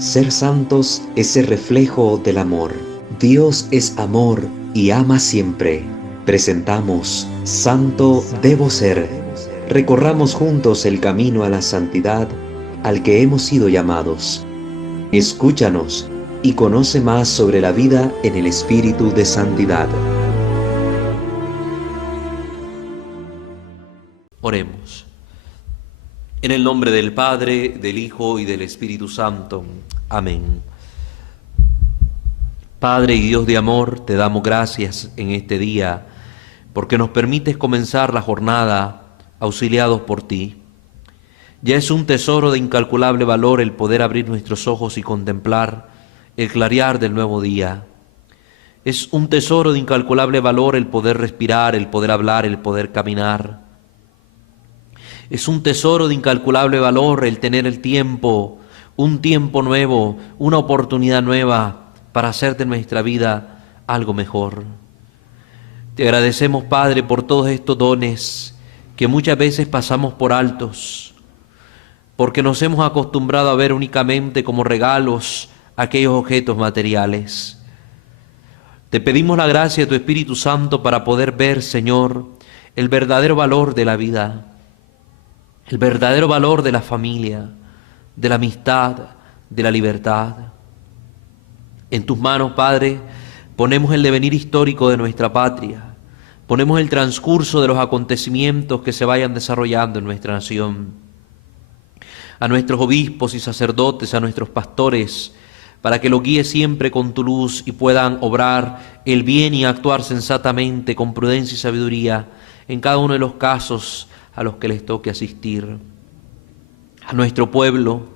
Ser santos es ser reflejo del amor. Dios es amor y ama siempre. Presentamos Santo Debo Ser. Recorramos juntos el camino a la santidad al que hemos sido llamados. Escúchanos y conoce más sobre la vida en el espíritu de santidad. Oremos. En el nombre del Padre, del Hijo y del Espíritu Santo. Amén. Padre y Dios de amor, te damos gracias en este día porque nos permites comenzar la jornada auxiliados por ti. Ya es un tesoro de incalculable valor el poder abrir nuestros ojos y contemplar el clarear del nuevo día. Es un tesoro de incalculable valor el poder respirar, el poder hablar, el poder caminar. Es un tesoro de incalculable valor el tener el tiempo, un tiempo nuevo, una oportunidad nueva para hacer de nuestra vida algo mejor. Te agradecemos, Padre, por todos estos dones que muchas veces pasamos por altos, porque nos hemos acostumbrado a ver únicamente como regalos aquellos objetos materiales. Te pedimos la gracia de tu Espíritu Santo para poder ver, Señor, el verdadero valor de la vida, el verdadero valor de la familia, de la amistad, de la libertad. En tus manos, Padre, ponemos el devenir histórico de nuestra patria, ponemos el transcurso de los acontecimientos que se vayan desarrollando en nuestra nación. A nuestros obispos y sacerdotes, a nuestros pastores, para que los guíes siempre con tu luz y puedan obrar el bien y actuar sensatamente, con prudencia y sabiduría, en cada uno de los casos a los que les toque asistir. A nuestro pueblo,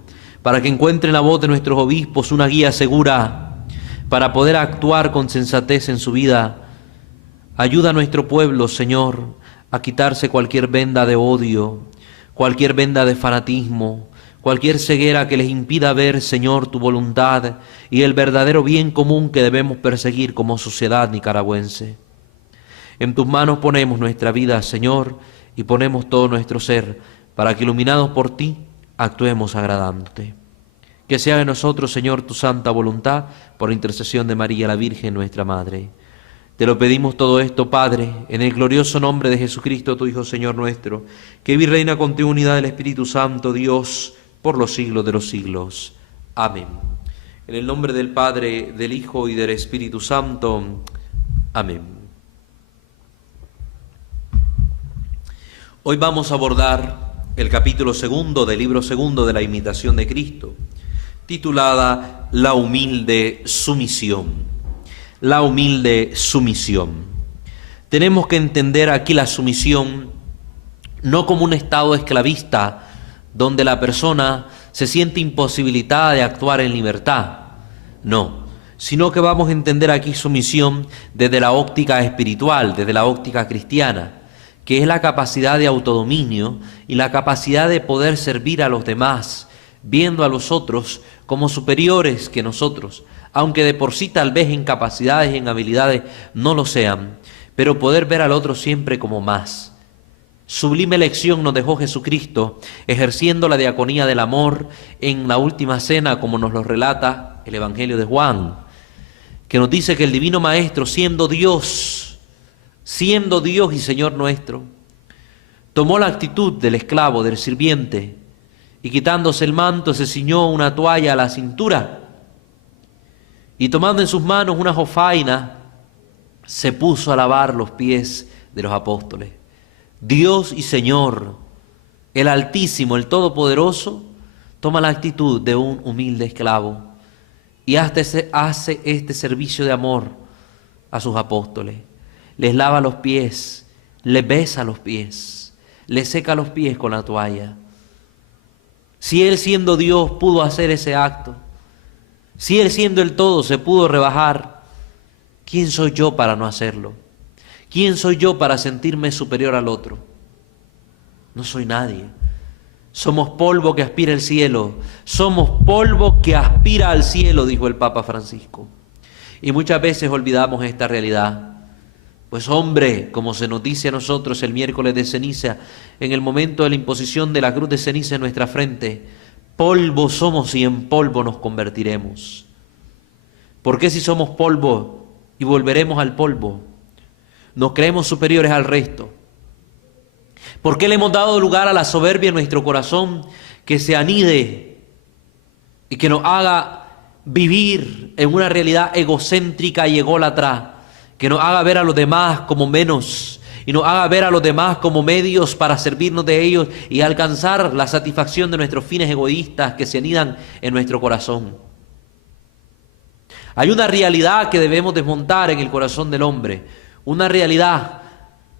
para que encuentre en la voz de nuestros obispos una guía segura para poder actuar con sensatez en su vida. Ayuda a nuestro pueblo, Señor, a quitarse cualquier venda de odio, cualquier venda de fanatismo, cualquier ceguera que les impida ver, Señor, tu voluntad y el verdadero bien común que debemos perseguir como sociedad nicaragüense. En tus manos ponemos nuestra vida, Señor, y ponemos todo nuestro ser, para que, iluminados por ti, actuemos agradándote. Que sea de nosotros, Señor, tu santa voluntad, por intercesión de María la Virgen, nuestra Madre. Te lo pedimos todo esto, Padre, en el glorioso nombre de Jesucristo, tu Hijo, Señor nuestro, que vive y reina contigo en unidad del Espíritu Santo, Dios, por los siglos de los siglos. Amén. En el nombre del Padre, del Hijo y del Espíritu Santo. Amén. Hoy vamos a abordar el capítulo segundo del libro segundo de la Imitación de Cristo, titulada La humilde sumisión. La humilde sumisión. Tenemos que entender aquí la sumisión no como un estado esclavista donde la persona se siente imposibilitada de actuar en libertad, no, sino que vamos a entender aquí sumisión desde la óptica espiritual, desde la óptica cristiana, que es la capacidad de autodominio y la capacidad de poder servir a los demás, viendo a los otros como superiores que nosotros, aunque de por sí tal vez en capacidades y en habilidades no lo sean, pero poder ver al otro siempre como más. Sublime lección nos dejó Jesucristo, ejerciendo la diaconía del amor en la última cena, como nos lo relata el Evangelio de Juan, que nos dice que el Divino Maestro, siendo Dios y Señor nuestro, tomó la actitud del esclavo, del sirviente, y quitándose el manto se ciñó una toalla a la cintura, y tomando en sus manos una jofaina, se puso a lavar los pies de los apóstoles. Dios y Señor, el Altísimo, el Todopoderoso, toma la actitud de un humilde esclavo y hace este servicio de amor a sus apóstoles. Les lava los pies, les besa los pies, les seca los pies con la toalla. Si Él siendo Dios pudo hacer ese acto, si Él siendo el todo se pudo rebajar, ¿quién soy yo para no hacerlo? ¿Quién soy yo para sentirme superior al otro? No soy nadie. Somos polvo que aspira al cielo. Somos polvo que aspira al cielo, dijo el Papa Francisco. Y muchas veces olvidamos esta realidad. Pues hombre, como se nos dice a nosotros el miércoles de ceniza, en el momento de la imposición de la cruz de ceniza en nuestra frente, polvo somos y en polvo nos convertiremos. ¿Por qué si somos polvo y volveremos al polvo, nos creemos superiores al resto? ¿Por qué le hemos dado lugar a la soberbia en nuestro corazón que se anide y que nos haga vivir en una realidad egocéntrica y ególatra, que nos haga ver a los demás como menos y nos haga ver a los demás como medios para servirnos de ellos y alcanzar la satisfacción de nuestros fines egoístas que se anidan en nuestro corazón? Hay una realidad que debemos desmontar en el corazón del hombre, una realidad,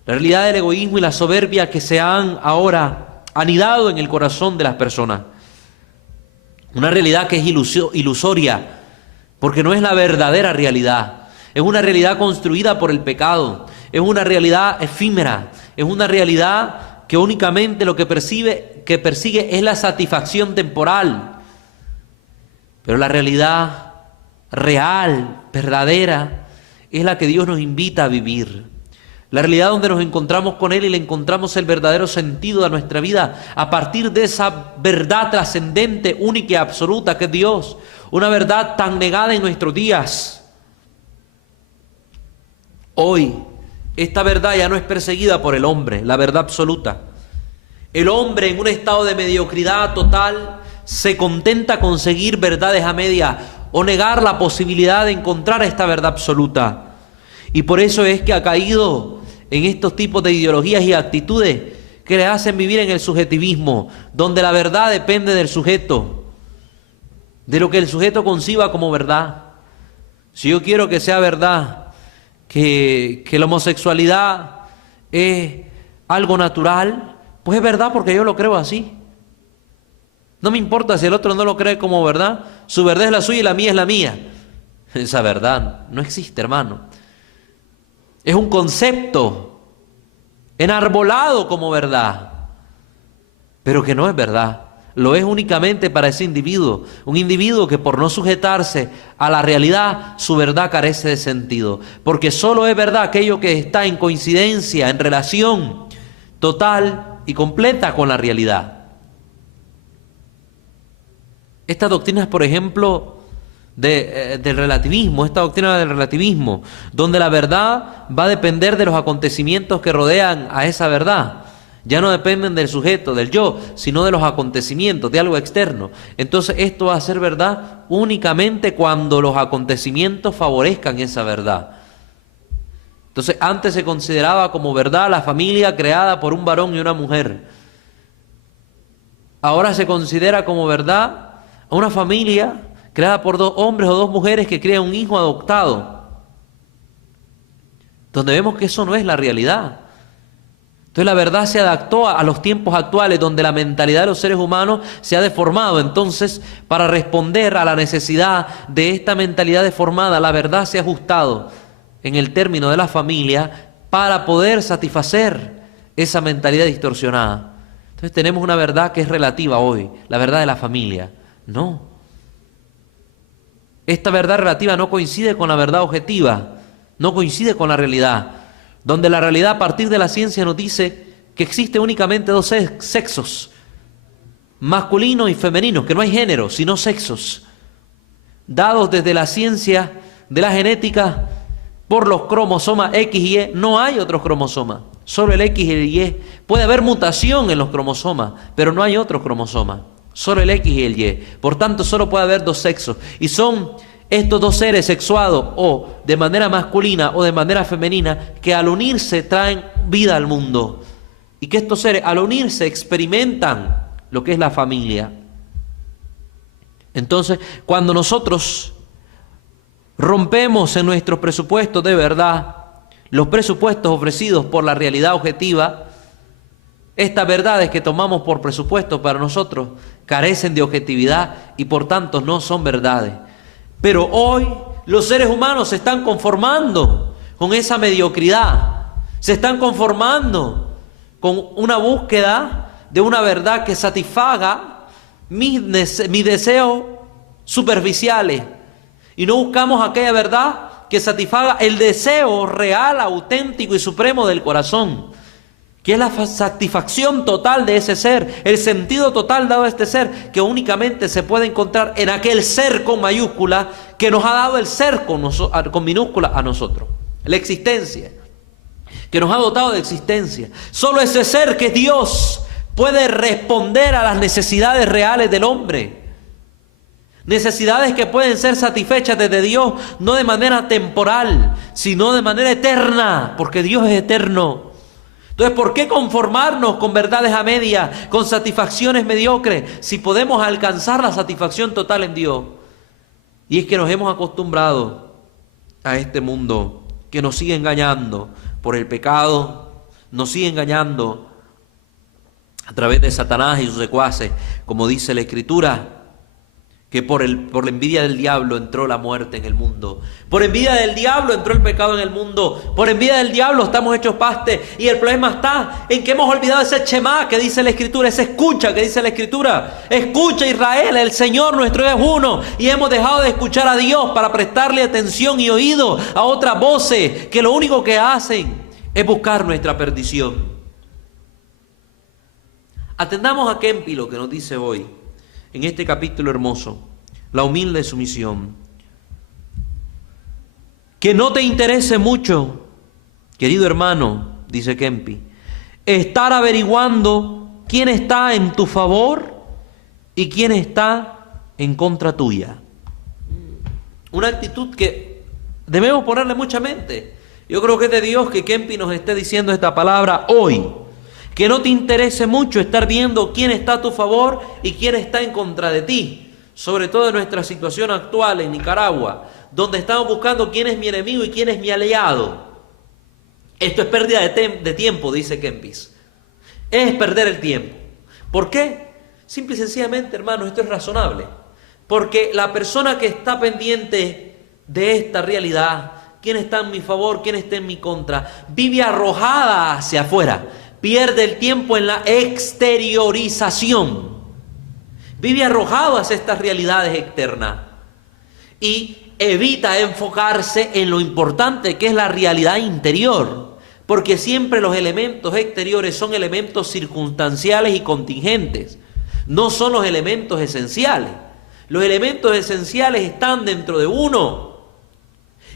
la realidad del egoísmo y la soberbia que se han ahora anidado en el corazón de las personas. Una realidad que es ilusoria, porque no es la verdadera realidad. Es una realidad construida por el pecado, es una realidad efímera, es una realidad que únicamente lo que persigue es la satisfacción temporal. Pero la realidad real, verdadera, es la que Dios nos invita a vivir. La realidad donde nos encontramos con Él y le encontramos el verdadero sentido de nuestra vida a partir de esa verdad trascendente, única y absoluta que es Dios. Una verdad tan negada en nuestros días. Hoy, esta verdad ya no es perseguida por el hombre, la verdad absoluta. El hombre en un estado de mediocridad total se contenta con seguir verdades a media o negar la posibilidad de encontrar esta verdad absoluta. Y por eso es que ha caído en estos tipos de ideologías y actitudes que le hacen vivir en el subjetivismo, donde la verdad depende del sujeto, de lo que el sujeto conciba como verdad. Si yo quiero que sea verdad, que la homosexualidad es algo natural, pues es verdad porque yo lo creo así. No me importa si el otro no lo cree como verdad, su verdad es la suya y la mía es la mía. Esa verdad no existe, hermano. Es un concepto enarbolado como verdad, pero que no es verdad. Lo es únicamente para ese individuo, un individuo que por no sujetarse a la realidad, su verdad carece de sentido, porque solo es verdad aquello que está en coincidencia, en relación total y completa con la realidad. Estas doctrinas, por ejemplo, del relativismo, esta doctrina del relativismo, donde la verdad va a depender de los acontecimientos que rodean a esa verdad. Ya no dependen del sujeto, del yo, sino de los acontecimientos, de algo externo. Entonces esto va a ser verdad únicamente cuando los acontecimientos favorezcan esa verdad. Entonces antes se consideraba como verdad la familia creada por un varón y una mujer. Ahora se considera como verdad a una familia creada por dos hombres o dos mujeres que crían un hijo adoptado, donde vemos que eso no es la realidad. Entonces la verdad se adaptó a los tiempos actuales, donde la mentalidad de los seres humanos se ha deformado. Entonces, para responder a la necesidad de esta mentalidad deformada, la verdad se ha ajustado en el término de la familia para poder satisfacer esa mentalidad distorsionada. Entonces tenemos una verdad que es relativa hoy, la verdad de la familia. No. Esta verdad relativa no coincide con la verdad objetiva, no coincide con la realidad, donde la realidad a partir de la ciencia nos dice que existe únicamente dos sexos, masculino y femenino, que no hay género, sino sexos, dados desde la ciencia de la genética por los cromosomas X y Y. No hay otros cromosomas, solo el X y el Y. Puede haber mutación en los cromosomas, pero no hay otros cromosomas. Solo el X y el Y. Por tanto, solo puede haber dos sexos. Y son estos dos seres sexuados o de manera masculina o de manera femenina que al unirse traen vida al mundo. Y que estos seres al unirse experimentan lo que es la familia. Entonces, cuando nosotros rompemos en nuestros presupuestos de verdad, los presupuestos ofrecidos por la realidad objetiva, estas verdades que tomamos por presupuesto para nosotros carecen de objetividad y por tanto no son verdades. Pero hoy los seres humanos se están conformando con esa mediocridad, se están conformando con una búsqueda de una verdad que satisfaga mis deseos superficiales y no buscamos aquella verdad que satisfaga el deseo real, auténtico y supremo del corazón, que es la satisfacción total de ese ser, el sentido total dado a este ser, que únicamente se puede encontrar en aquel ser con mayúscula que nos ha dado el ser con minúscula a nosotros, la existencia, que nos ha dotado de existencia. Solo ese ser que es Dios puede responder a las necesidades reales del hombre. Necesidades que pueden ser satisfechas desde Dios, no de manera temporal, sino de manera eterna, porque Dios es eterno. Entonces, ¿por qué conformarnos con verdades a media, con satisfacciones mediocres, si podemos alcanzar la satisfacción total en Dios? Y es que nos hemos acostumbrado a este mundo que nos sigue engañando por el pecado, nos sigue engañando a través de Satanás y sus secuaces, como dice la Escritura, que por la envidia del diablo entró la muerte en el mundo. Por envidia del diablo entró el pecado en el mundo. Por envidia del diablo estamos hechos paste. Y el problema está en que hemos olvidado ese Shema que dice la Escritura, esa escucha que dice la Escritura. Escucha, Israel, el Señor nuestro es uno. Y hemos dejado de escuchar a Dios para prestarle atención y oído a otras voces que lo único que hacen es buscar nuestra perdición. Atendamos a Kempi lo que nos dice hoy en este capítulo hermoso, la humilde sumisión. Que no te interese mucho, querido hermano, dice Kempi, estar averiguando quién está en tu favor y quién está en contra tuya. Una actitud que debemos ponerle mucha mente. Yo creo que es de Dios que Kempi nos esté diciendo esta palabra hoy. Que no te interese mucho estar viendo quién está a tu favor y quién está en contra de ti. Sobre todo en nuestra situación actual en Nicaragua, donde estamos buscando quién es mi enemigo y quién es mi aliado. Esto es pérdida de tiempo, dice Kempis. Es perder el tiempo. ¿Por qué? Simple y sencillamente, hermano, esto es razonable. Porque la persona que está pendiente de esta realidad, quién está en mi favor, quién está en mi contra, vive arrojada hacia afuera. Pierde el tiempo en la exteriorización. Vive arrojado hacia estas realidades externas. Y evita enfocarse en lo importante que es la realidad interior. Porque siempre los elementos exteriores son elementos circunstanciales y contingentes. No son los elementos esenciales. Los elementos esenciales están dentro de uno.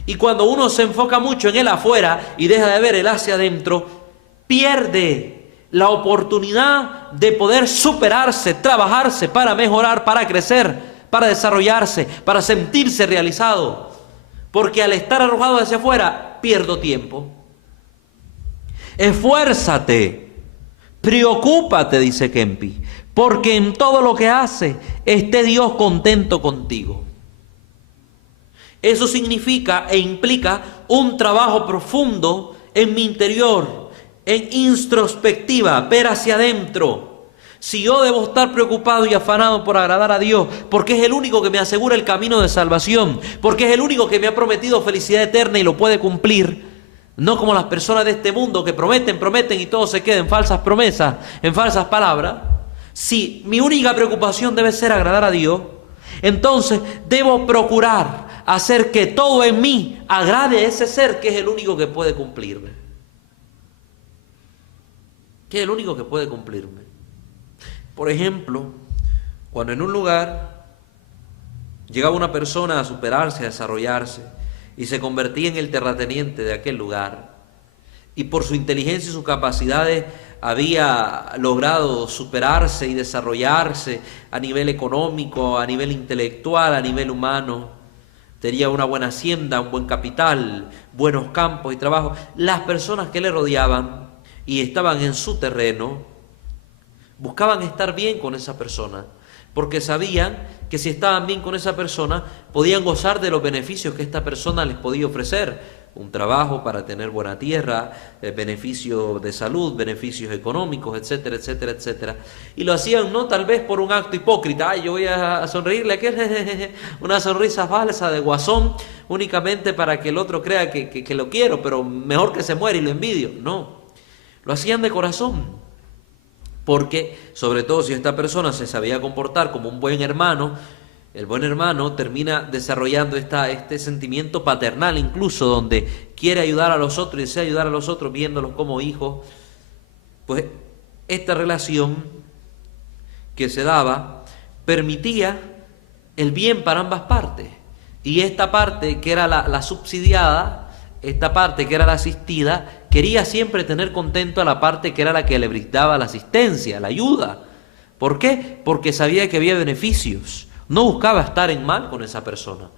Y cuando uno se enfoca mucho en el afuera y deja de ver el hacia adentro, pierde la oportunidad de poder superarse, trabajarse para mejorar, para crecer, para desarrollarse, para sentirse realizado. Porque al estar arrojado hacia afuera, pierdo tiempo. Esfuérzate, preocúpate, dice Kempi, porque en todo lo que haces esté Dios contento contigo. Eso significa e implica un trabajo profundo en mi interior, en introspectiva, ver hacia adentro. Si yo debo estar preocupado y afanado por agradar a Dios, porque es el único que me asegura el camino de salvación, porque es el único que me ha prometido felicidad eterna y lo puede cumplir, no como las personas de este mundo que prometen y todo se queda en falsas promesas, en falsas palabras. Si mi única preocupación debe ser agradar a Dios, entonces debo procurar hacer que todo en mí agrade a ese ser que es el único que puede cumplirme. Que es el único que puede cumplirme. Por ejemplo, cuando en un lugar llegaba una persona a superarse, a desarrollarse, y se convertía en el terrateniente de aquel lugar, y por su inteligencia y sus capacidades había logrado superarse y desarrollarse a nivel económico, a nivel intelectual, a nivel humano, tenía una buena hacienda, un buen capital, buenos campos y trabajo, las personas que le rodeaban y estaban en su terreno, buscaban estar bien con esa persona, porque sabían que si estaban bien con esa persona, podían gozar de los beneficios que esta persona les podía ofrecer. Un trabajo para tener buena tierra, beneficios de salud, beneficios económicos, etcétera, etcétera, etcétera. Y lo hacían no tal vez por un acto hipócrita, yo voy a sonreírle a aquel, una sonrisa falsa de guasón, únicamente para que el otro crea que lo quiero, pero mejor que se muera y lo envidio. No, lo hacían de corazón, porque sobre todo si esta persona se sabía comportar como un buen hermano, el buen hermano termina desarrollando este sentimiento paternal incluso, donde quiere ayudar a los otros y desea ayudar a los otros viéndolos como hijos. pues esta relación que se daba permitía el bien para ambas partes. Y esta parte que era la subsidiada, esta parte que era la asistida, quería siempre tener contento a la parte que era la que le brindaba la asistencia, la ayuda. ¿Por qué? Porque sabía que había beneficios. No buscaba estar en mal con esa persona.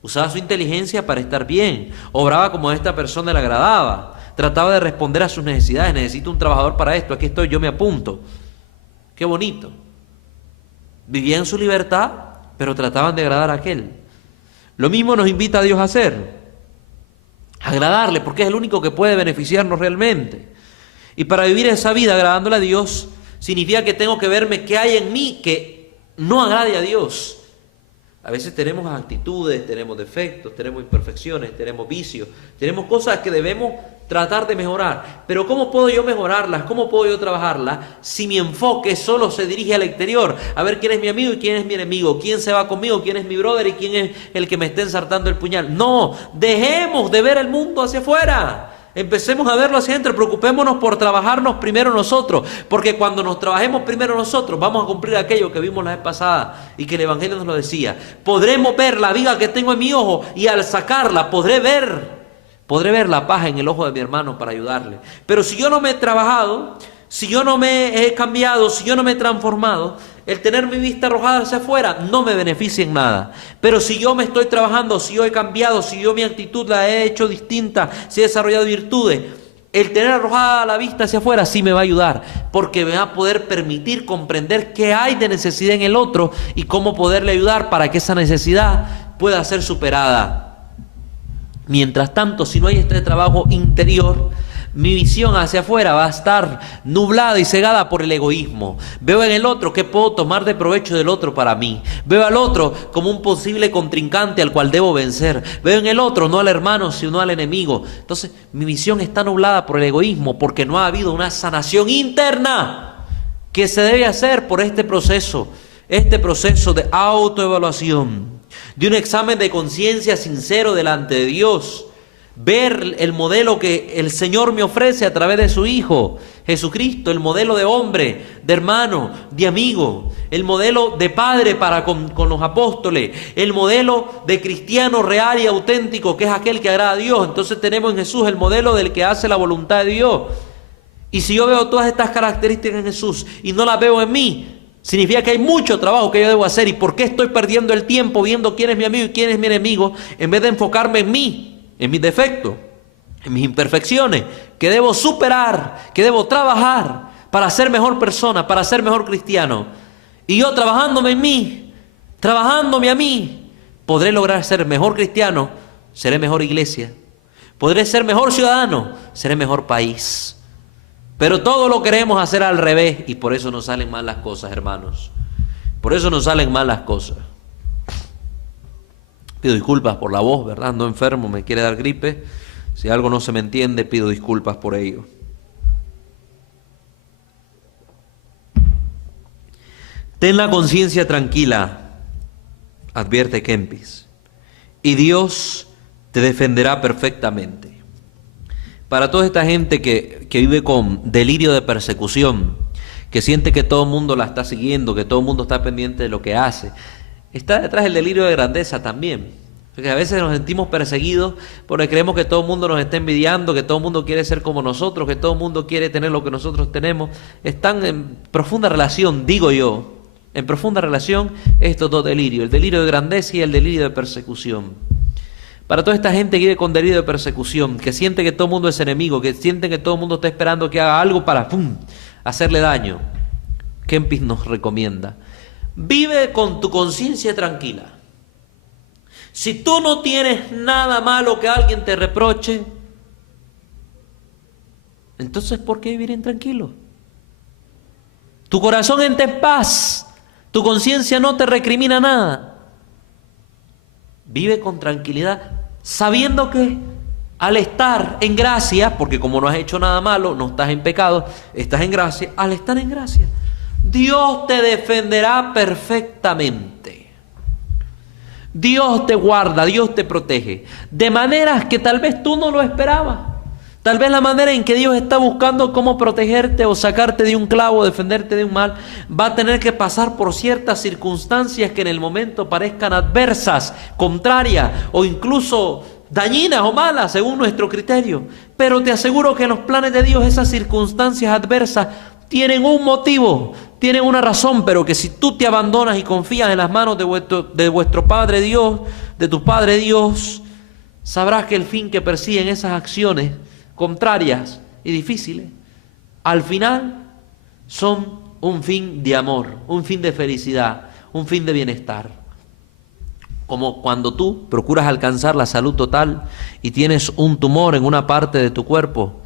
Usaba su inteligencia para estar bien. Obraba como a esta persona le agradaba. Trataba de responder a sus necesidades. Necesito un trabajador para esto. Aquí estoy, yo me apunto. Qué bonito. Vivían en su libertad, pero trataban de agradar a aquel. Lo mismo nos invita a Dios a hacer. Agradarle, porque es el único que puede beneficiarnos realmente. Y para vivir esa vida agradándole a Dios, significa que tengo que verme qué hay en mí que no agrade a Dios. A veces tenemos actitudes, tenemos defectos, tenemos imperfecciones, tenemos vicios, tenemos cosas que debemos tratar de mejorar. Pero ¿cómo puedo yo mejorarlas? ¿Cómo puedo yo trabajarlas si mi enfoque solo se dirige al exterior? A ver quién es mi amigo y quién es mi enemigo, quién se va conmigo, quién es mi brother y quién es el que me está ensartando el puñal. No, dejemos de ver el mundo hacia afuera. Empecemos a verlo hacia adentro, preocupémonos por trabajarnos primero nosotros, porque cuando nos trabajemos primero nosotros, vamos a cumplir aquello que vimos la vez pasada y que el Evangelio nos lo decía. Podremos ver la viga que tengo en mi ojo y al sacarla podré ver la paja en el ojo de mi hermano para ayudarle. Pero si yo no me he trabajado, si yo no me he cambiado, si yo no me he transformado, el tener mi vista arrojada hacia afuera no me beneficia en nada. Pero si yo me estoy trabajando, si yo he cambiado, si yo mi actitud la he hecho distinta, si he desarrollado virtudes, el tener arrojada la vista hacia afuera sí me va a ayudar, porque me va a poder permitir comprender qué hay de necesidad en el otro y cómo poderle ayudar para que esa necesidad pueda ser superada. Mientras tanto, si no hay este trabajo interior, mi visión hacia afuera va a estar nublada y cegada por el egoísmo. Veo en el otro qué puedo tomar de provecho del otro para mí. Veo al otro como un posible contrincante al cual debo vencer. Veo en el otro no al hermano sino al enemigo. Entonces mi visión está nublada por el egoísmo porque no ha habido una sanación interna que se debe hacer por este proceso de autoevaluación, de un examen de conciencia sincero delante de Dios. Ver el modelo que el Señor me ofrece a través de su Hijo, Jesucristo, el modelo de hombre, de hermano, de amigo, el modelo de padre para con los apóstoles, el modelo de cristiano real y auténtico, que es aquel que agrada a Dios. Entonces tenemos en Jesús el modelo del que hace la voluntad de Dios. Y si yo veo todas estas características en Jesús y no las veo en mí, significa que hay mucho trabajo que yo debo hacer. ¿Y por qué estoy perdiendo el tiempo viendo quién es mi amigo y quién es mi enemigo, en vez de enfocarme en mí, en mis defectos, en mis imperfecciones, que debo superar, que debo trabajar para ser mejor persona, para ser mejor cristiano? Y yo trabajándome en mí, trabajándome a mí, podré lograr ser mejor cristiano, seré mejor iglesia, podré ser mejor ciudadano, seré mejor país. Pero todo lo queremos hacer al revés y por eso nos salen mal las cosas, hermanos. Por eso nos salen mal las cosas. Pido disculpas por la voz, ¿verdad? Ando enfermo, me quiere dar gripe. Si algo no se me entiende, pido disculpas por ello. Ten la conciencia tranquila, advierte Kempis, y Dios te defenderá perfectamente. Para toda esta gente que vive con delirio de persecución, que siente que todo el mundo la está siguiendo, que todo el mundo está pendiente de lo que hace, está detrás el delirio de grandeza también. Porque a veces nos sentimos perseguidos porque creemos que todo el mundo nos está envidiando, que todo el mundo quiere ser como nosotros, que todo el mundo quiere tener lo que nosotros tenemos. Están en profunda relación, digo yo, en profunda relación estos dos delirios, el delirio de grandeza y el delirio de persecución. Para toda esta gente que vive con delirio de persecución, que siente que todo el mundo es enemigo, que siente que todo el mundo está esperando que haga algo para hacerle daño, Kempis nos recomienda: vive con tu conciencia tranquila. Si tú no tienes nada malo que alguien te reproche, entonces ¿por qué vivir intranquilo? Tu corazón entra en paz, tu conciencia no te recrimina nada. Vive con tranquilidad, sabiendo que al estar en gracia, porque como no has hecho nada malo, no estás en pecado, estás en gracia, al estar en gracia, Dios te defenderá perfectamente. Dios te guarda, Dios te protege, de maneras que tal vez tú no lo esperabas, Tal vez la manera en que Dios está buscando cómo protegerte o sacarte de un clavo, defenderte de un mal, va a tener que pasar por ciertas circunstancias que en el momento parezcan adversas, contrarias o incluso dañinas o malas según nuestro criterio. Pero te aseguro que en los planes de Dios esas circunstancias adversas tienen un motivo, tienen una razón, pero que si tú te abandonas y confías en las manos de vuestro Padre Dios, de tu Padre Dios, sabrás que el fin que persiguen esas acciones contrarias y difíciles, al final son un fin de amor, un fin de felicidad, un fin de bienestar. Como cuando tú procuras alcanzar la salud total y tienes un tumor en una parte de tu cuerpo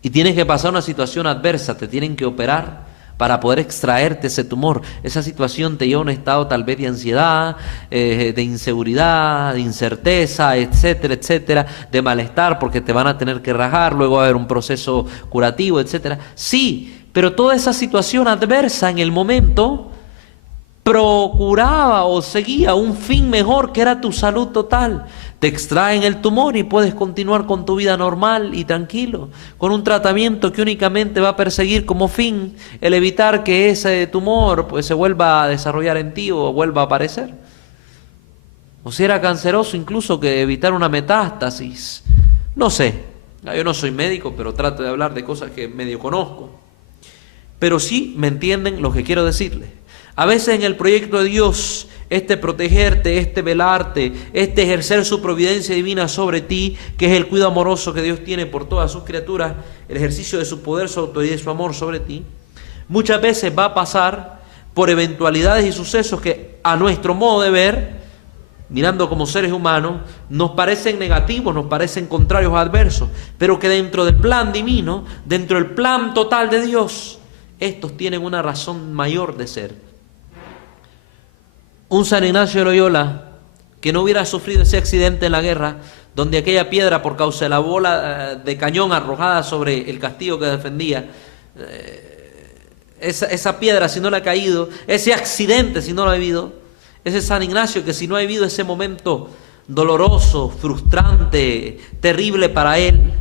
y tienes que pasar una situación adversa, te tienen que operar para poder extraerte ese tumor. Esa situación te lleva a un estado tal vez de ansiedad, de inseguridad, de incerteza, etcétera, etcétera, de malestar porque te van a tener que rajar, luego va a haber un proceso curativo, etcétera. Sí, pero toda esa situación adversa en el momento procuraba o seguía un fin mejor que era tu salud total. Te extraen el tumor y puedes continuar con tu vida normal y tranquilo, con un tratamiento que únicamente va a perseguir como fin el evitar que ese tumor pues se vuelva a desarrollar en ti o vuelva a aparecer. O si era canceroso, incluso que evitar una metástasis. No sé, yo no soy médico, pero trato de hablar de cosas que medio conozco. Pero sí me entienden lo que quiero decirles. A veces en el proyecto de Dios, protegerte, velarte, ejercer su providencia divina sobre ti, que es el cuidado amoroso que Dios tiene por todas sus criaturas, el ejercicio de su poder, su autoridad y su amor sobre ti, muchas veces va a pasar por eventualidades y sucesos que a nuestro modo de ver, mirando como seres humanos, nos parecen negativos, nos parecen contrarios o adversos, pero que dentro del plan divino, dentro del plan total de Dios, estos tienen una razón mayor de ser. Un San Ignacio de Loyola que no hubiera sufrido ese accidente en la guerra, donde aquella piedra por causa de la bola de cañón arrojada sobre el castillo que defendía, esa piedra si no le ha caído, ese accidente si no lo ha vivido, ese San Ignacio que si no ha vivido ese momento doloroso, frustrante, terrible para él,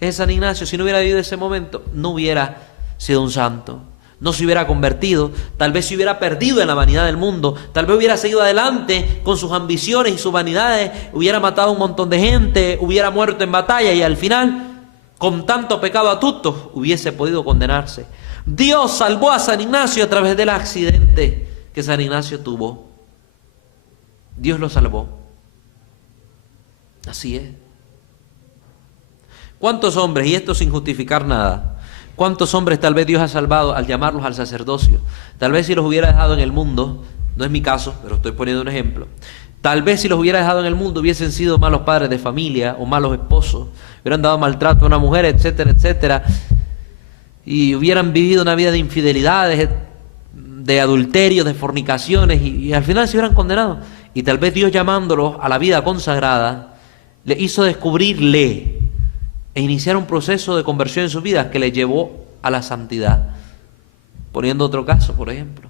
ese San Ignacio si no hubiera vivido ese momento, no hubiera sido un santo. No se hubiera convertido, tal vez se hubiera perdido en la vanidad del mundo, tal vez hubiera seguido adelante con sus ambiciones y sus vanidades, hubiera matado a un montón de gente, hubiera muerto en batalla y al final, con tanto pecado atuto, hubiese podido condenarse. Dios salvó a San Ignacio a través del accidente que San Ignacio tuvo. Dios lo salvó. Así es. ¿Cuántos hombres, y esto sin justificar nada, cuántos hombres tal vez Dios ha salvado al llamarlos al sacerdocio? Tal vez si los hubiera dejado en el mundo, no es mi caso, pero estoy poniendo un ejemplo, tal vez si los hubiera dejado en el mundo hubiesen sido malos padres de familia o malos esposos, hubieran dado maltrato a una mujer, etcétera, etcétera, y hubieran vivido una vida de infidelidades, de adulterio, de fornicaciones, y al final se hubieran condenado. Y tal vez Dios, llamándolos a la vida consagrada, le hizo descubrirle e iniciar un proceso de conversión en su vida que le llevó a la santidad. Poniendo otro caso, por ejemplo.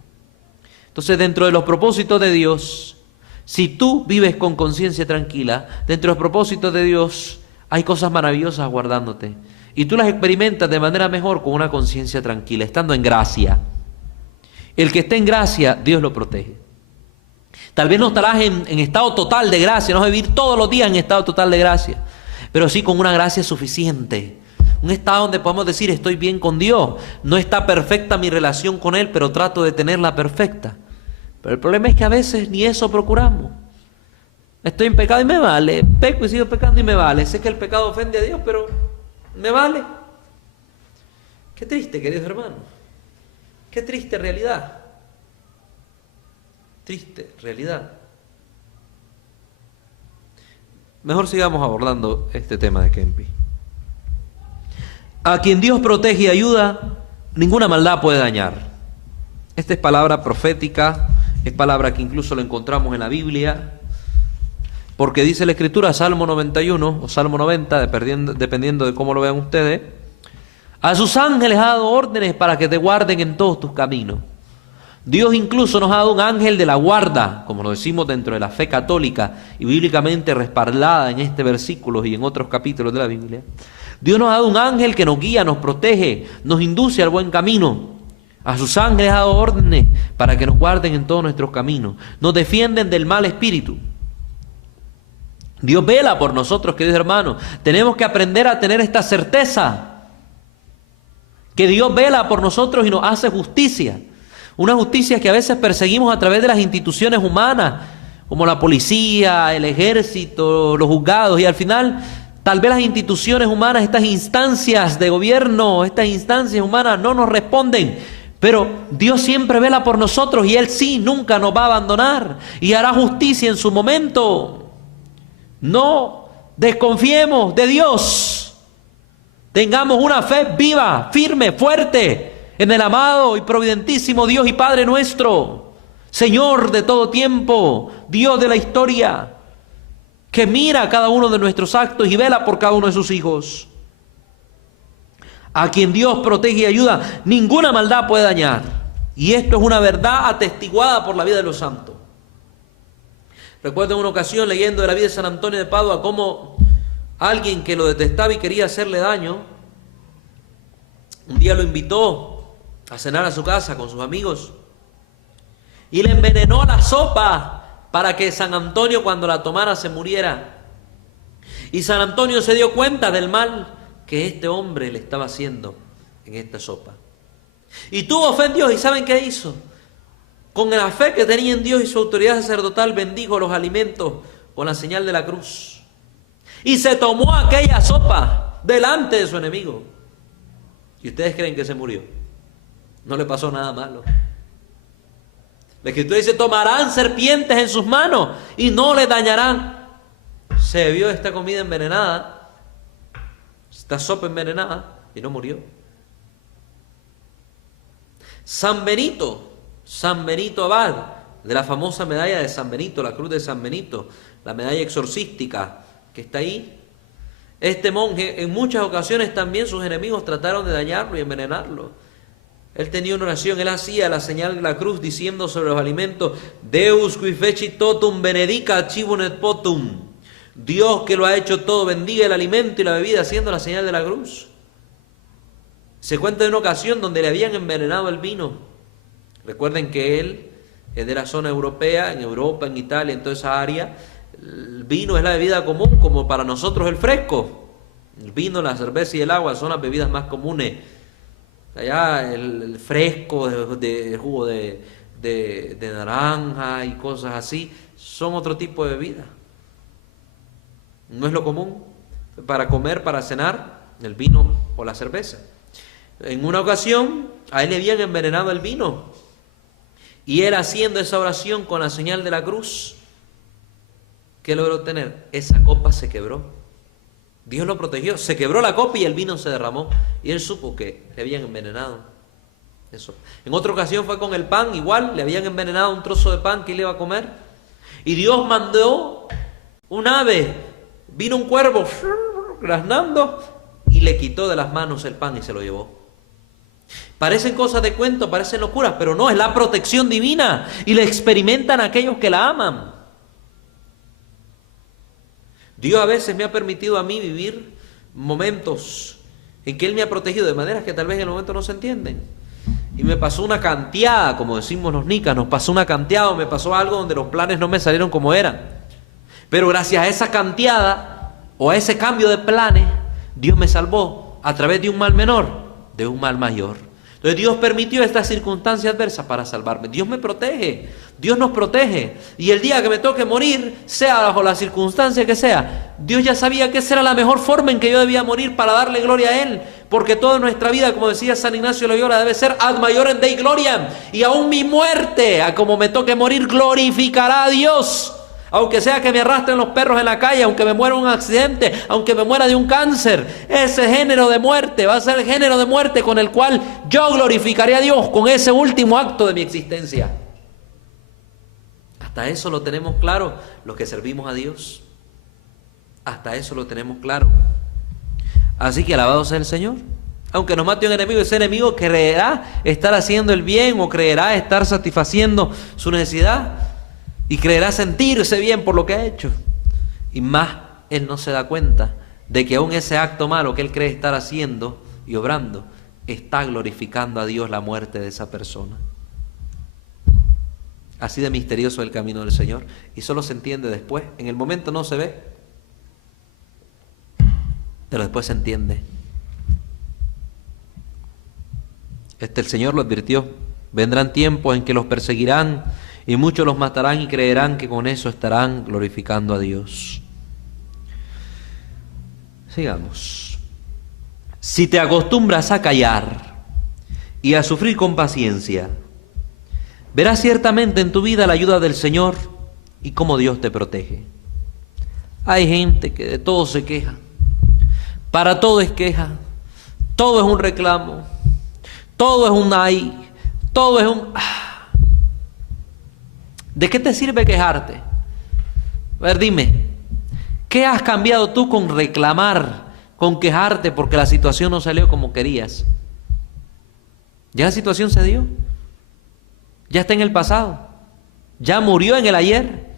Entonces, dentro de los propósitos de Dios, si tú vives con conciencia tranquila, dentro de los propósitos de Dios hay cosas maravillosas aguardándote. Y tú las experimentas de manera mejor con una conciencia tranquila, estando en gracia. El que esté en gracia, Dios lo protege. Tal vez no estarás en estado total de gracia, no vas a vivir todos los días en estado total de gracia, pero sí con una gracia suficiente. Un estado donde podemos decir, estoy bien con Dios. No está perfecta mi relación con Él, pero trato de tenerla perfecta. Pero el problema es que a veces ni eso procuramos. Estoy en pecado y me vale. Peco y sigo pecando y me vale. Sé que el pecado ofende a Dios, pero me vale. Qué triste, queridos hermanos. Qué triste realidad. Triste realidad. Mejor sigamos abordando este tema de Kempi. A quien Dios protege y ayuda, ninguna maldad puede dañar. Esta es palabra profética, es palabra que incluso lo encontramos en la Biblia, porque dice la Escritura, Salmo 91 o Salmo 90, dependiendo de cómo lo vean ustedes, a sus ángeles ha dado órdenes para que te guarden en todos tus caminos. Dios incluso nos ha dado un ángel de la guarda, como lo decimos dentro de la fe católica y bíblicamente respaldada en este versículo y en otros capítulos de la Biblia. Dios nos ha dado un ángel que nos guía, nos protege, nos induce al buen camino. A sus ángeles ha dado órdenes para que nos guarden en todos nuestros caminos. Nos defienden del mal espíritu. Dios vela por nosotros, queridos hermanos. Tenemos que aprender a tener esta certeza, que Dios vela por nosotros y nos hace justicia. Una justicia que a veces perseguimos a través de las instituciones humanas, como la policía, el ejército, los juzgados, y al final tal vez las instituciones humanas, estas instancias de gobierno, estas instancias humanas no nos responden, pero Dios siempre vela por nosotros y Él sí nunca nos va a abandonar y hará justicia en su momento. No desconfiemos de Dios. Tengamos una fe viva, firme, fuerte en el amado y providentísimo Dios y Padre nuestro, Señor de todo tiempo, Dios de la historia, que mira cada uno de nuestros actos y vela por cada uno de sus hijos. A quien Dios protege y ayuda, ninguna maldad puede dañar. Y esto es una verdad atestiguada por la vida de los santos. Recuerdo en una ocasión leyendo de la vida de San Antonio de Padua cómo alguien que lo detestaba y quería hacerle daño, un día lo invitó a cenar a su casa con sus amigos y le envenenó la sopa para que San Antonio cuando la tomara se muriera. Y San Antonio se dio cuenta del mal que este hombre le estaba haciendo en esta sopa. Y tuvo fe en Dios, ¿y saben qué hizo? Con la fe que tenía en Dios y su autoridad sacerdotal, bendijo los alimentos con la señal de la cruz. Y se tomó aquella sopa delante de su enemigo. ¿Y ustedes creen que se murió? No le pasó nada malo. La Escritura dice, tomarán serpientes en sus manos y no les dañarán. Se bebió esta comida envenenada, esta sopa envenenada, y no murió. San Benito Abad, de la famosa medalla de San Benito, la cruz de San Benito, la medalla exorcística que está ahí. Este monje, en muchas ocasiones también sus enemigos trataron de dañarlo y envenenarlo. Él tenía una oración, él hacía la señal de la cruz diciendo sobre los alimentos, Deus qui fecit totum benedicat cibum et potum. Dios que lo ha hecho todo, bendiga el alimento y la bebida, haciendo la señal de la cruz. Se cuenta de una ocasión donde le habían envenenado el vino. Recuerden que él es de la zona europea, en Europa, en Italia, en toda esa área. El vino es la bebida común, como para nosotros el fresco. El vino, la cerveza y el agua son las bebidas más comunes. Allá el fresco, de jugo de naranja y cosas así, son otro tipo de bebida. No es lo común para comer, para cenar, el vino o la cerveza. En una ocasión, a él le habían envenenado el vino. Y él haciendo esa oración con la señal de la cruz, ¿qué logró tener? Esa copa se quebró. Dios lo protegió. Se quebró la copa y el vino se derramó. Y él supo que le habían envenenado. Eso. En otra ocasión fue con el pan, igual, le habían envenenado un trozo de pan que él iba a comer. Y Dios mandó un ave. Vino un cuervo graznando y le quitó de las manos el pan y se lo llevó. Parecen cosas de cuento, parecen locuras, pero no, es la protección divina y la experimentan aquellos que la aman. Dios a veces me ha permitido a mí vivir momentos en que Él me ha protegido de maneras que tal vez en el momento no se entienden. Y me pasó una canteada, como decimos los nicas, nos pasó una canteada o me pasó algo donde los planes no me salieron como eran. Pero gracias a esa canteada o a ese cambio de planes, Dios me salvó a través de un mal menor, de un mal mayor. Entonces Dios permitió estas circunstancias adversas para salvarme. Dios me protege, Dios nos protege. Y el día que me toque morir, sea bajo la circunstancia que sea, Dios ya sabía que esa era la mejor forma en que yo debía morir para darle gloria a Él. Porque toda nuestra vida, como decía San Ignacio de Loyola, debe ser ad maiorem Dei gloriam. Y aún mi muerte, a como me toque morir, glorificará a Dios. Aunque sea que me arrastren los perros en la calle, aunque me muera en un accidente, aunque me muera de un cáncer, ese género de muerte va a ser el género de muerte con el cual yo glorificaré a Dios con ese último acto de mi existencia. Hasta eso lo tenemos claro los que servimos a Dios. Hasta eso lo tenemos claro. Así que alabado sea el Señor. Aunque nos mate un enemigo, ese enemigo creerá estar haciendo el bien o creerá estar satisfaciendo su necesidad. Y creerá sentirse bien por lo que ha hecho. Y más, él no se da cuenta de que aún ese acto malo que él cree estar haciendo y obrando está glorificando a Dios la muerte de esa persona. Así de misterioso es el camino del Señor, y solo se entiende después. En el momento no se ve, pero después se entiende. El Señor lo advirtió: vendrán tiempos en que los perseguirán y muchos los matarán y creerán que con eso estarán glorificando a Dios. Sigamos. Si te acostumbras a callar y a sufrir con paciencia, verás ciertamente en tu vida la ayuda del Señor y cómo Dios te protege. Hay gente que de todo se queja, para todo es queja, todo es un reclamo, todo es un ay, todo es un... ¿De qué te sirve quejarte? A ver, dime, ¿qué has cambiado tú con reclamar, con quejarte porque la situación no salió como querías? ¿Ya la situación se dio? ¿Ya está en el pasado? ¿Ya murió en el ayer?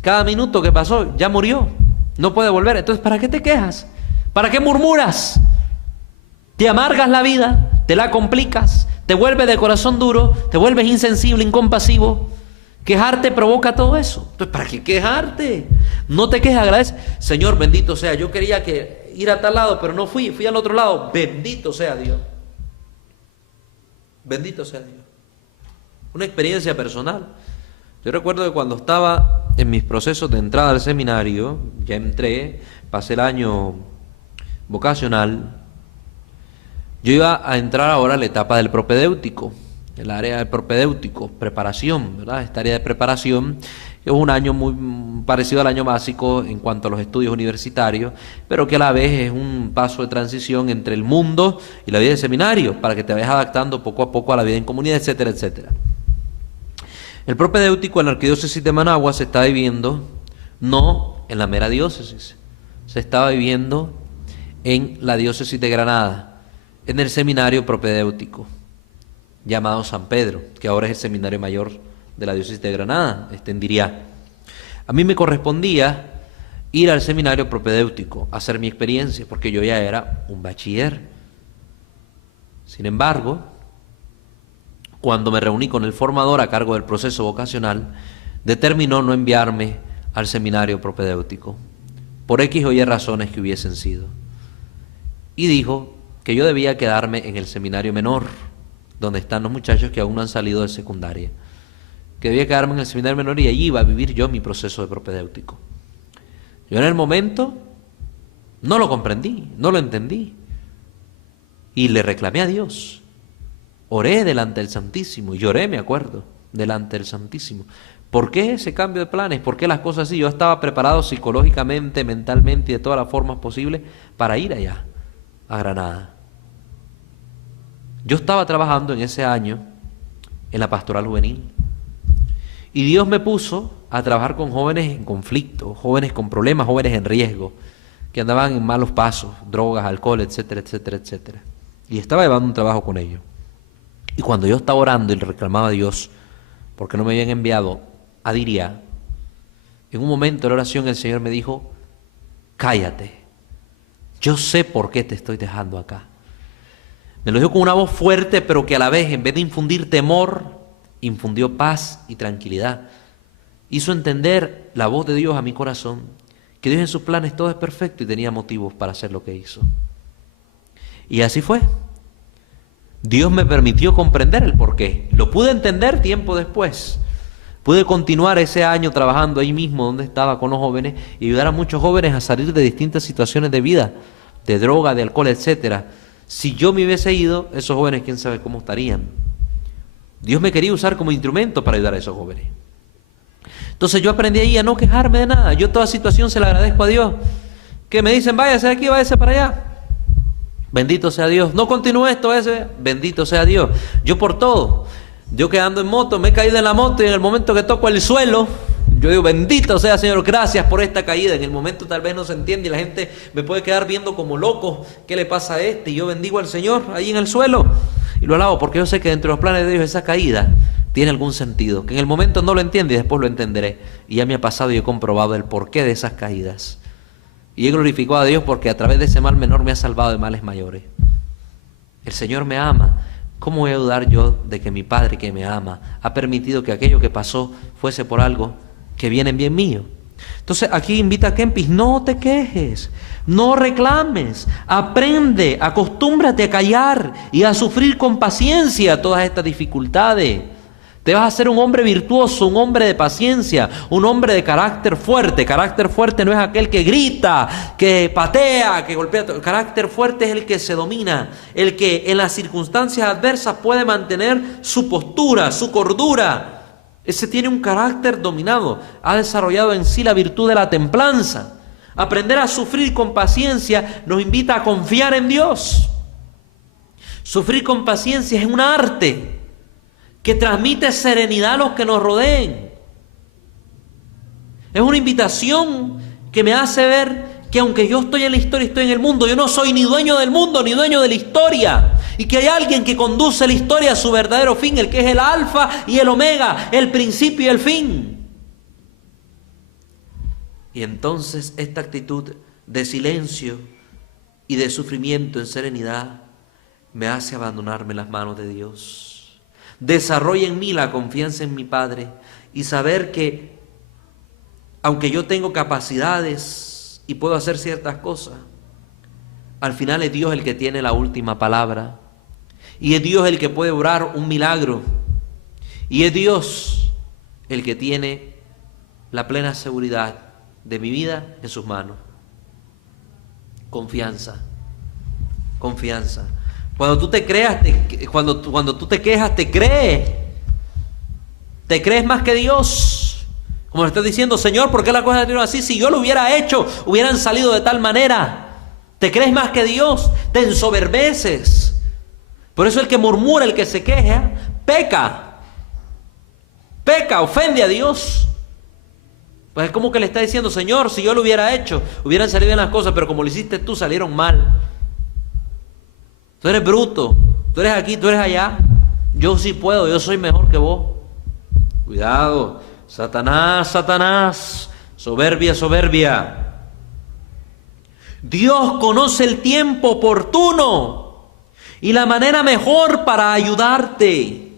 Cada minuto que pasó ya murió, no puede volver. Entonces, ¿para qué te quejas? ¿Para qué murmuras? Te amargas la vida, te la complicas, te vuelves de corazón duro, te vuelves insensible, incompasivo. Quejarte provoca todo eso. Entonces, ¿para qué quejarte? No te quejes, agradece. Señor, bendito sea, yo quería ir a tal lado, pero no fui al otro lado. Bendito sea Dios. Bendito sea Dios. Una experiencia personal. Yo recuerdo que cuando estaba en mis procesos de entrada al seminario, ya entré, pasé el año vocacional, yo iba a entrar ahora a la etapa del propedéutico, el área del propedéutico, preparación, ¿verdad? Esta área de preparación es un año muy parecido al año básico en cuanto a los estudios universitarios, pero que a la vez es un paso de transición entre el mundo y la vida de seminario, para que te vayas adaptando poco a poco a la vida en comunidad, etcétera, etcétera. El propedéutico en la arquidiócesis de Managua se está viviendo no en la mera diócesis, se estaba viviendo en la diócesis de Granada, en el seminario propedéutico llamado San Pedro, que ahora es el seminario mayor de la diócesis de Granada, diría. A mí me correspondía ir al seminario propedéutico, a hacer mi experiencia, porque yo ya era un bachiller. Sin embargo, cuando me reuní con el formador a cargo del proceso vocacional, determinó no enviarme al seminario propedéutico, por X o Y razones que hubiesen sido. Y dijo que yo debía quedarme en el seminario menor, donde están los muchachos que aún no han salido de secundaria, que debía quedarme en el seminario menor y allí iba a vivir yo mi proceso de propedéutico. Yo en el momento no lo comprendí, no lo entendí, y le reclamé a Dios. Oré delante del Santísimo, y lloré, me acuerdo, delante del Santísimo. ¿Por qué ese cambio de planes? ¿Por qué las cosas así? Yo estaba preparado psicológicamente, mentalmente y de todas las formas posibles para ir allá, a Granada. Yo estaba trabajando en ese año en la pastoral juvenil, y Dios me puso a trabajar con jóvenes en conflicto, jóvenes con problemas, jóvenes en riesgo, que andaban en malos pasos, drogas, alcohol, etcétera, etcétera, etcétera. Y estaba llevando un trabajo con ellos. Y cuando yo estaba orando y le reclamaba a Dios porque no me habían enviado a Diria, en un momento de la oración el Señor me dijo: cállate, yo sé por qué te estoy dejando acá. Me lo dijo con una voz fuerte, pero que a la vez, en vez de infundir temor, infundió paz y tranquilidad. Hizo entender la voz de Dios a mi corazón, que Dios en sus planes todo es perfecto y tenía motivos para hacer lo que hizo. Y así fue. Dios me permitió comprender el porqué. Lo pude entender tiempo después. Pude continuar ese año trabajando ahí mismo donde estaba con los jóvenes y ayudar a muchos jóvenes a salir de distintas situaciones de vida, de droga, de alcohol, etcétera. Si yo me hubiese ido, esos jóvenes quién sabe cómo estarían. Dios me quería usar como instrumento para ayudar a esos jóvenes. Entonces yo aprendí ahí a no quejarme de nada. Yo toda situación se la agradezco a Dios. Que me dicen, váyase de aquí, váyase para allá. Bendito sea Dios. No continúe esto, bendito sea Dios. Yo por todo. Yo que ando en moto, me he caído en la moto y en el momento que toco el suelo, yo digo, bendito sea Señor, gracias por esta caída. En el momento tal vez no se entiende y la gente me puede quedar viendo como loco, ¿qué le pasa a este? Y yo bendigo al Señor ahí en el suelo y lo alabo porque yo sé que dentro de los planes de Dios esa caída tiene algún sentido, que en el momento no lo entiende y después lo entenderé. Y ya me ha pasado y he comprobado el porqué de esas caídas. Y he glorificado a Dios porque a través de ese mal menor me ha salvado de males mayores. El Señor me ama. ¿Cómo voy a dudar yo de que mi Padre que me ama ha permitido que aquello que pasó fuese por algo que viene en bien mío? Entonces aquí invita a Kempis, no te quejes, no reclames, aprende, acostúmbrate a callar y a sufrir con paciencia todas estas dificultades. Te vas a hacer un hombre virtuoso, un hombre de paciencia, un hombre de carácter fuerte. Carácter fuerte no es aquel que grita, que patea, que golpea. Carácter fuerte es el que se domina, el que en las circunstancias adversas puede mantener su postura, su cordura. Ese tiene un carácter dominado, ha desarrollado en sí la virtud de la templanza. Aprender a sufrir con paciencia nos invita a confiar en Dios. Sufrir con paciencia es un arte que transmite serenidad a los que nos rodeen. Es una invitación que me hace ver que aunque yo estoy en la historia, estoy en el mundo, yo no soy ni dueño del mundo, ni dueño de la historia. Y que hay alguien que conduce la historia a su verdadero fin, el que es el alfa y el omega, el principio y el fin. Y entonces esta actitud de silencio y de sufrimiento en serenidad me hace abandonarme en las manos de Dios. Desarrolla en mí la confianza en mi Padre y saber que aunque yo tengo capacidades y puedo hacer ciertas cosas, al final es Dios el que tiene la última palabra y es Dios el que puede obrar un milagro y es Dios el que tiene la plena seguridad de mi vida en sus manos. Confianza, confianza. Cuando tú te creas, cuando tú te quejas, te crees más que Dios. Como le estoy diciendo, Señor, ¿por qué las cosas salieron así? Si yo lo hubiera hecho, hubieran salido de tal manera. Te crees más que Dios, te ensoberbeces. Por eso el que murmura, el que se queja, peca, ofende a Dios. Pues es como que le está diciendo, Señor, si yo lo hubiera hecho, hubieran salido bien las cosas, pero como lo hiciste tú, salieron mal. Tú eres bruto, tú eres aquí, tú eres allá. Yo sí puedo, yo soy mejor que vos. Cuidado, Satanás, soberbia. Dios conoce el tiempo oportuno y la manera mejor para ayudarte.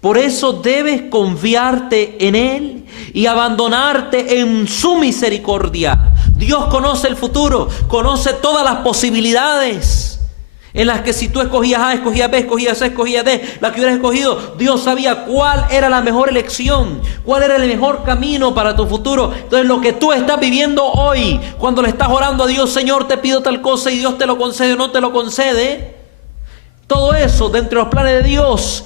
Por eso debes confiarte en Él y abandonarte en su misericordia. Dios conoce el futuro, conoce todas las posibilidades en las que si tú escogías A, escogías B, escogías C, escogías D, la que hubieras escogido, Dios sabía cuál era la mejor elección, cuál era el mejor camino para tu futuro. Entonces lo que tú estás viviendo hoy, cuando le estás orando a Dios, Señor, te pido tal cosa y Dios te lo concede o no te lo concede, todo eso dentro de los planes de Dios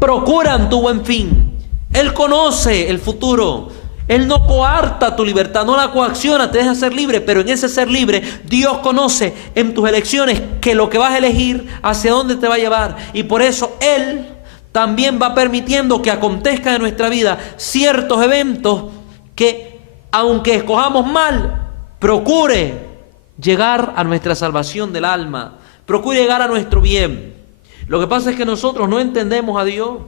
procuran tu buen fin. Él conoce el futuro. Él no coarta tu libertad, no la coacciona, te deja ser libre, pero en ese ser libre, Dios conoce en tus elecciones que lo que vas a elegir, hacia dónde te va a llevar. Y por eso Él también va permitiendo que acontezcan en nuestra vida ciertos eventos que, aunque escojamos mal, procure llegar a nuestra salvación del alma, procure llegar a nuestro bien. Lo que pasa es que nosotros no entendemos a Dios.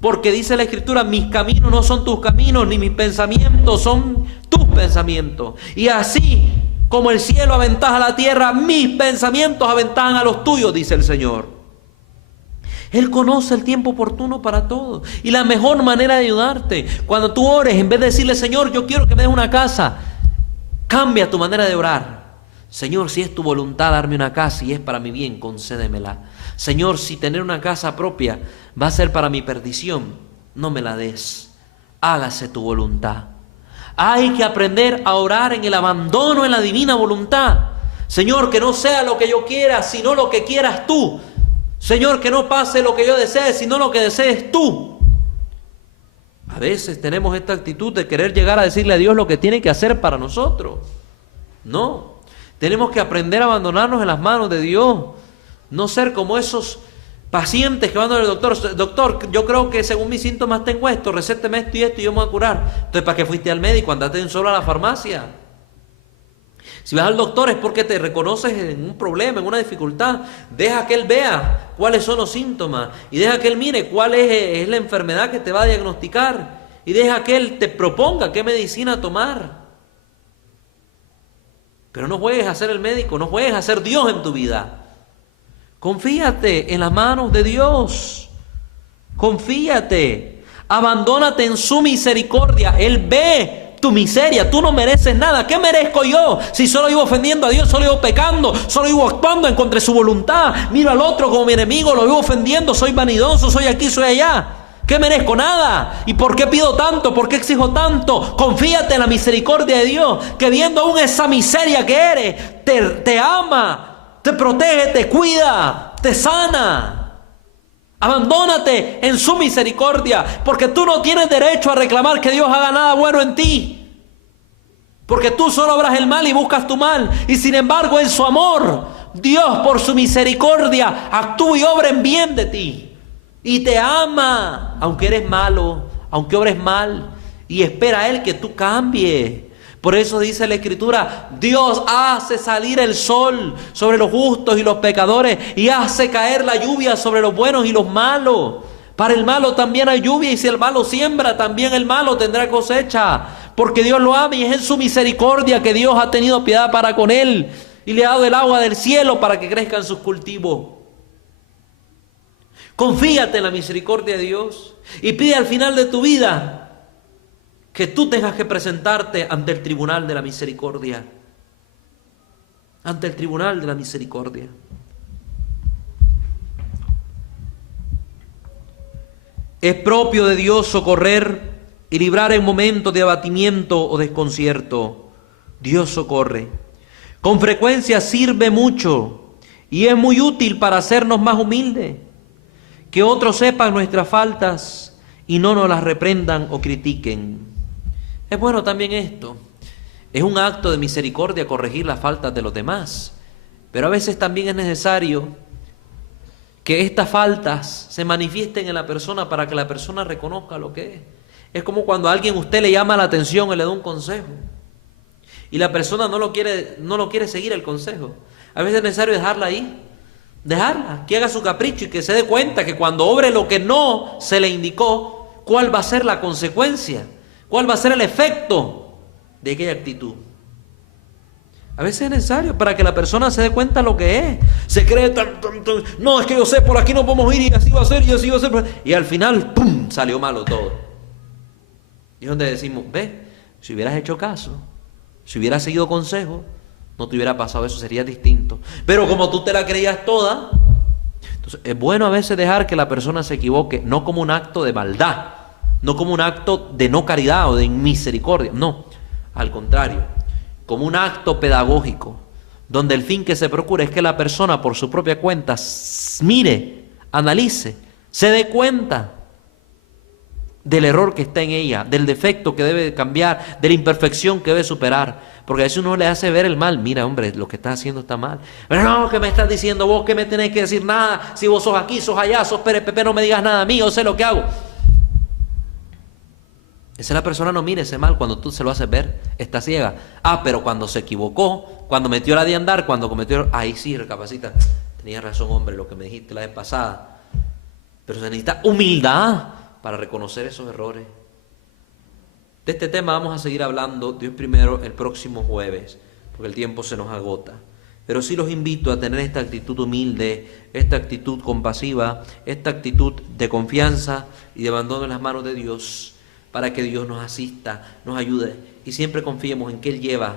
Porque dice la Escritura, mis caminos no son tus caminos, ni mis pensamientos son tus pensamientos. Y así como el cielo aventaja la tierra, mis pensamientos aventajan a los tuyos, dice el Señor. Él conoce el tiempo oportuno para todo. Y la mejor manera de ayudarte, cuando tú ores, en vez de decirle, Señor, yo quiero que me des una casa, cambia tu manera de orar. Señor, si es tu voluntad darme una casa y es para mi bien, concédemela. Señor, si tener una casa propia va a ser para mi perdición, no me la des. Hágase tu voluntad. Hay que aprender a orar en el abandono en la divina voluntad. Señor, que no sea lo que yo quiera, sino lo que quieras tú. Señor, que no pase lo que yo desee, sino lo que desees tú. A veces tenemos esta actitud de querer llegar a decirle a Dios lo que tiene que hacer para nosotros. No, tenemos que aprender a abandonarnos en las manos de Dios. No ser como esos pacientes que van al doctor. Doctor, yo creo que según mis síntomas tengo esto, recéteme esto y yo me voy a curar. Entonces, ¿para qué fuiste al médico? Andate solo a la farmacia. Si vas al doctor es porque te reconoces en un problema, en una dificultad. Deja que él vea cuáles son los síntomas y deja que él mire cuál es la enfermedad que te va a diagnosticar y deja que él te proponga qué medicina tomar. Pero no juegues a ser el médico, no juegues a ser Dios en tu vida. Confíate en las manos de Dios. Confíate. Abandónate en su misericordia. Él ve tu miseria. Tú no mereces nada. ¿Qué merezco yo? Si solo vivo ofendiendo a Dios, solo vivo pecando, solo vivo actuando en contra de su voluntad. Miro al otro como mi enemigo, lo vivo ofendiendo, soy vanidoso, soy aquí, soy allá. ¿Qué merezco? Nada. ¿Y por qué pido tanto? ¿Por qué exijo tanto? Confíate en la misericordia de Dios, que viendo aún esa miseria que eres, te ama, te protege, te cuida, te sana. Abandónate en su misericordia, porque tú no tienes derecho a reclamar que Dios haga nada bueno en ti, porque tú solo obras el mal y buscas tu mal, y sin embargo en su amor, Dios por su misericordia actúa y obra en bien de ti, y te ama, aunque eres malo, aunque obres mal, y espera a Él que tú cambies. Por eso dice la Escritura, Dios hace salir el sol sobre los justos y los pecadores y hace caer la lluvia sobre los buenos y los malos. Para el malo también hay lluvia, y si el malo siembra, también el malo tendrá cosecha. Porque Dios lo ama y es en su misericordia que Dios ha tenido piedad para con él y le ha dado el agua del cielo para que crezcan sus cultivos. Confíate en la misericordia de Dios y pide al final de tu vida que tú tengas que presentarte ante el tribunal de la misericordia. Ante el tribunal de la misericordia. Es propio de Dios socorrer y librar en momentos de abatimiento o desconcierto. Dios socorre. Con frecuencia sirve mucho y es muy útil para hacernos más humildes. Que otros sepan nuestras faltas y no nos las reprendan o critiquen. Es bueno también esto. Es un acto de misericordia corregir las faltas de los demás. Pero a veces también es necesario que estas faltas se manifiesten en la persona para que la persona reconozca lo que es. Es como cuando a alguien usted le llama la atención y le da un consejo y la persona no lo quiere seguir el consejo. A veces es necesario dejarla ahí, dejarla, que haga su capricho y que se dé cuenta que cuando obre lo que no se le indicó, cuál va a ser la consecuencia, cuál va a ser el efecto de aquella actitud. A veces es necesario para que la persona se dé cuenta lo que es. Se cree no, es que yo sé, por aquí no podemos ir y así va a ser y así va a ser. Y al final, ¡pum!, salió malo todo. Y es donde decimos, ve, si hubieras hecho caso, si hubieras seguido consejo, no te hubiera pasado eso, sería distinto. Pero como tú te la creías toda, entonces es bueno a veces dejar que la persona se equivoque, no como un acto de maldad, no como un acto de no caridad o de misericordia, no, al contrario, como un acto pedagógico, donde el fin que se procura es que la persona por su propia cuenta mire, analice, se dé cuenta del error que está en ella, del defecto que debe cambiar, de la imperfección que debe superar. Porque a veces uno le hace ver el mal. Mira, hombre, lo que estás haciendo está mal. Pero no, ¿qué me estás diciendo vos? ¿Qué me tenés que decir? Nada. Si vos sos aquí, sos allá, sos Pérez Pepe, no me digas nada a mí, yo sé lo que hago. Esa la persona no mire ese mal cuando tú se lo haces ver, está ciega. Ah, pero cuando se equivocó, cuando metió la de andar, cuando cometió, ahí sí recapacita. Tenías razón, hombre, lo que me dijiste la vez pasada. Pero se necesita humildad para reconocer esos errores. De este tema vamos a seguir hablando, Dios primero, el próximo jueves, porque el tiempo se nos agota. Pero sí los invito a tener esta actitud humilde, esta actitud compasiva, esta actitud de confianza y de abandono en las manos de Dios, para que Dios nos asista, nos ayude y siempre confiemos en que Él lleva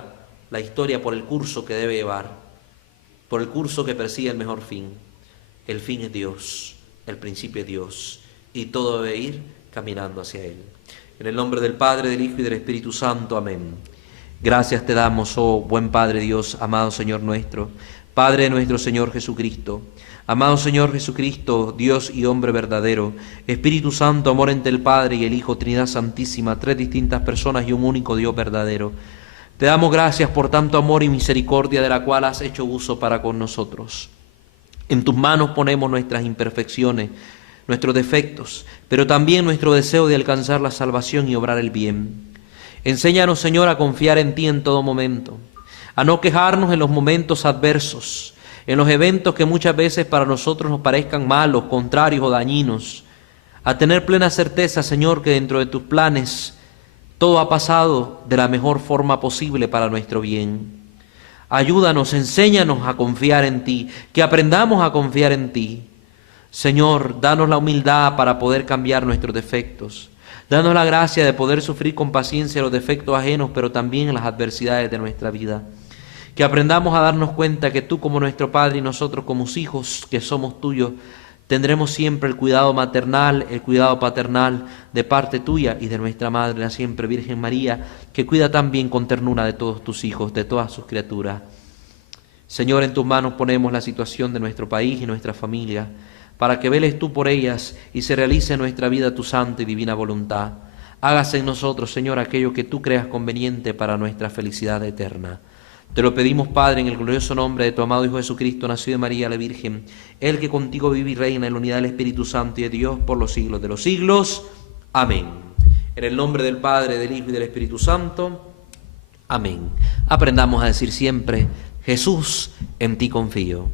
la historia por el curso que debe llevar, por el curso que persigue el mejor fin. El fin es Dios, el principio es Dios y todo debe ir caminando hacia Él. En el nombre del Padre, del Hijo y del Espíritu Santo. Amén. Gracias te damos, oh buen Padre Dios, amado Señor nuestro, Padre de nuestro Señor Jesucristo. Amado Señor Jesucristo, Dios y hombre verdadero, Espíritu Santo, amor entre el Padre y el Hijo, Trinidad Santísima, tres distintas personas y un único Dios verdadero. Te damos gracias por tanto amor y misericordia de la cual has hecho uso para con nosotros. En tus manos ponemos nuestras imperfecciones, nuestros defectos, pero también nuestro deseo de alcanzar la salvación y obrar el bien. Enséñanos, Señor, a confiar en ti en todo momento, a no quejarnos en los momentos adversos, en los eventos que muchas veces para nosotros nos parezcan malos, contrarios o dañinos, a tener plena certeza, Señor, que dentro de tus planes todo ha pasado de la mejor forma posible para nuestro bien. Ayúdanos, enséñanos a confiar en ti, que aprendamos a confiar en ti. Señor, danos la humildad para poder cambiar nuestros defectos. Danos la gracia de poder sufrir con paciencia los defectos ajenos, pero también las adversidades de nuestra vida. Que aprendamos a darnos cuenta que tú como nuestro Padre y nosotros como hijos que somos tuyos, tendremos siempre el cuidado maternal, el cuidado paternal de parte tuya y de nuestra Madre, la siempre Virgen María, que cuida también con ternura de todos tus hijos, de todas sus criaturas. Señor, en tus manos ponemos la situación de nuestro país y nuestra familia, para que veles tú por ellas y se realice en nuestra vida tu santa y divina voluntad. Hágase en nosotros, Señor, aquello que tú creas conveniente para nuestra felicidad eterna. Te lo pedimos, Padre, en el glorioso nombre de tu amado Hijo Jesucristo, nacido de María la Virgen, el que contigo vive y reina en la unidad del Espíritu Santo y de Dios por los siglos de los siglos. Amén. En el nombre del Padre, del Hijo y del Espíritu Santo. Amén. Aprendamos a decir siempre: Jesús, en ti confío.